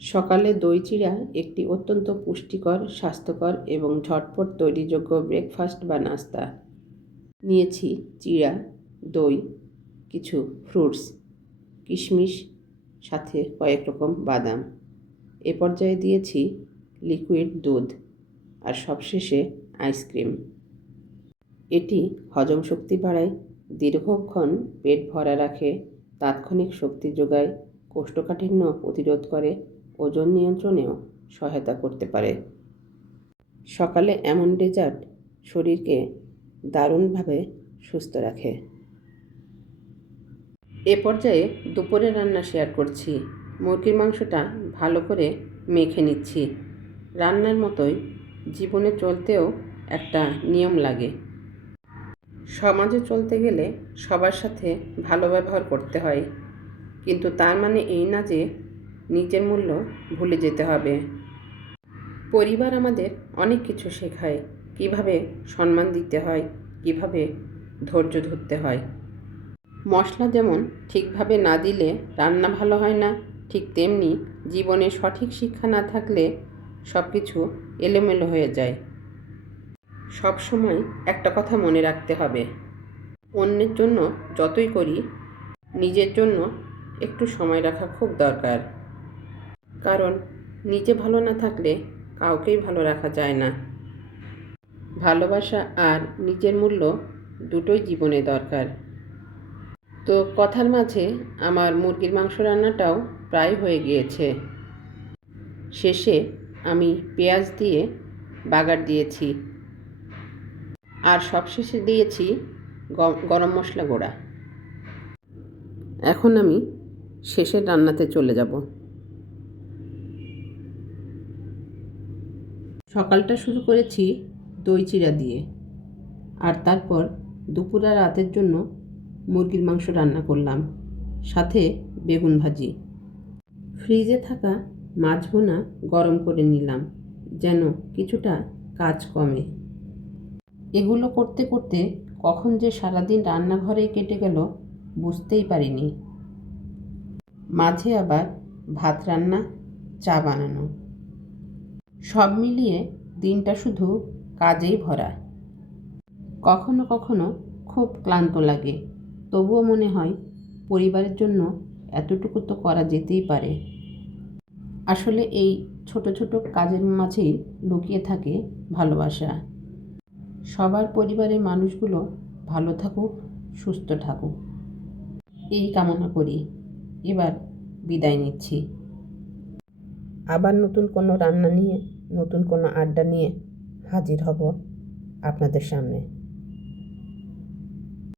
সকালে দই চিড়া একটি অত্যন্ত পুষ্টিকর, স্বাস্থ্যকর এবং ঝটপট তৈরিযোগ্য ব্রেকফাস্ট বা নাস্তা। নিয়েছি চিড়া, দই, কিছু ফ্রুটস, কিশমিশ, সাথে কয়েক রকম বাদাম। এ পর্যায়ে দিয়েছি লিকুইড দুধ আর সবশেষে আইসক্রিম। এটি হজম শক্তি বাড়ায়, দীর্ঘক্ষণ পেট ভরা রাখে, তাৎক্ষণিক শক্তি যোগায়, কোষ্ঠকাঠিন্য প্রতিরোধ করে, ওজন নিয়ন্ত্রণেও সহায়তা করতে পারে। সকালে এমন ডেজার্ট শরীরকে দারুণভাবে সুস্থ রাখে। এ পর্যায়ে দুপুরে রান্না শেয়ার করছি। মুরগির মাংসটা ভালো করে মেখে নিচ্ছি। রান্নার মতোই জীবনে চলতেও একটা নিয়ম লাগে। সমাজে চলতে গেলে সবার সাথে ভালো ব্যবহার করতে হয়, কিন্তু তার মানে এই না যে নিজের মূল্য ভুলে যেতে হবে। পরিবার আমাদের অনেক কিছু শেখায়, কিভাবে সম্মান দিতে হয়, কিভাবে ধৈর্য ধরতে হয়। মশলা যেমন ঠিকভাবে না দিলে রান্না ভালো হয় না, ঠিক তেমনি জীবনে সঠিক শিক্ষা না থাকলে সব কিছু এলোমেলো হয়ে যায়। সব সময় একটা কথা মনে রাখতে হবে, অন্যের জন্য যতই করি, নিজের জন্য একটু সময় রাখা খুব দরকার। কারণ নিজে ভালো না থাকলে কাউকেই ভালো রাখা যায় না। ভালোবাসা আর নিজের মূল্য দুটোই জীবনে দরকার। তো কথার মাঝে আমার মুরগির মাংস রান্নাটাও প্রায় হয়ে গিয়েছে। শেষে আমি পেঁয়াজ দিয়ে বাগার দিয়েছি আর সবশেষে দিয়েছি গরম মশলা গুঁড়া। এখন আমি শেষের রান্নাতে চলে যাব। সকালটা শুরু করেছি দই চিড়া দিয়ে, আর তারপর দুপুর আর রাতের জন্য মুরগির মাংস রান্না করলাম, সাথে বেগুন ভাজি। ফ্রিজে থাকা মাছ ভুনা গরম করে নিলাম যেন কিছুটা কাজ কমে। এগুলো করতে করতে কখন যে সারাদিন রান্নাঘরে কেটে গেল বুঝতেই পারিনি। মাঝে আবার ভাত রান্না, চা বানানো, সব মিলিয়ে দিনটা শুধু কাজেই ভরা। কখনো কখনো খুব ক্লান্ত লাগে, তবুও মনে হয় পরিবারের জন্য এতটুকু তো করা যেতেই পারে। আসলে এই ছোট ছোট কাজের মাঝেই লুকিয়ে থাকে ভালোবাসা। সবার পরিবারের মানুষগুলো ভালো থাকুক, সুস্থ থাকুক, এই কামনা করি। এবার বিদায় নিচ্ছি। আবার নতুন কোনো রান্না নিয়ে, নতুন কোনো আড্ডা নিয়ে হাজির হব আপনাদের সামনে।